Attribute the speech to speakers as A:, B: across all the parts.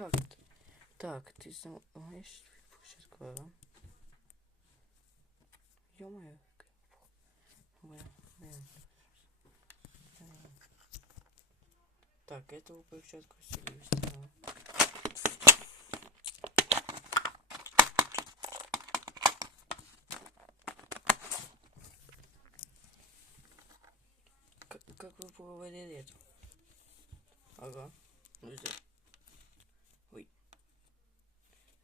A: Так, так, ты знаешь, сейчас скоро. Ё-моё. Блин, блин. Так, этого перчатку сильно стало. Как, вы проводили это? Ага. Ну,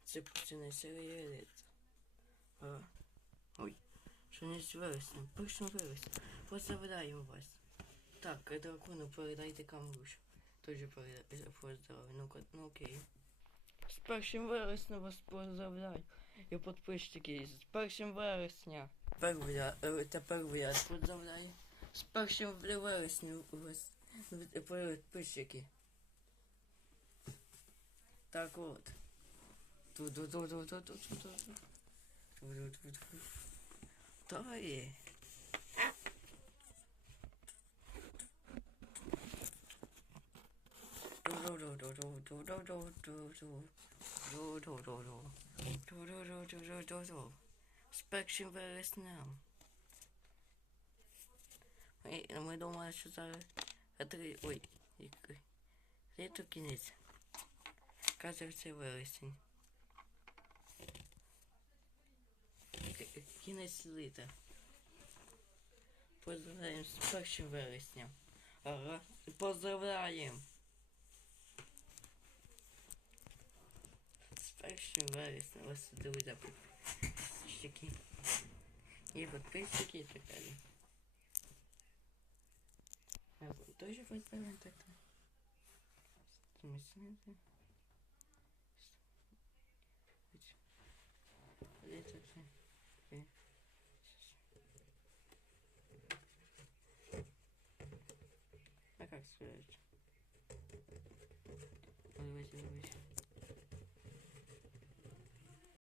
A: Це не сигарет. Ага. Ой. Що не з вересня? Першим вересня. Поздравляємо вас. Так, е, дракону передайте камеру. що Тоже поздравляю. Ну, ка- ну окей. З першим вересня вас поздравляю. І підписчики з першим вересня. Тепер я, е, поздравляю. З першим вересня вас підписчики. Так от. Далі. З першим вересням. Ми, думали, що зараз... Ой, який. Літо кінець. Каже, це вересень. Кінець літа. Поздравляємо з першим вересням. Ага. Поздравляємо. З першим вересням вас друзі підписчики. І підписчики і так далі. А ви теж поздравляємо так? Смысл? gente. Olha, vai, vai, vai.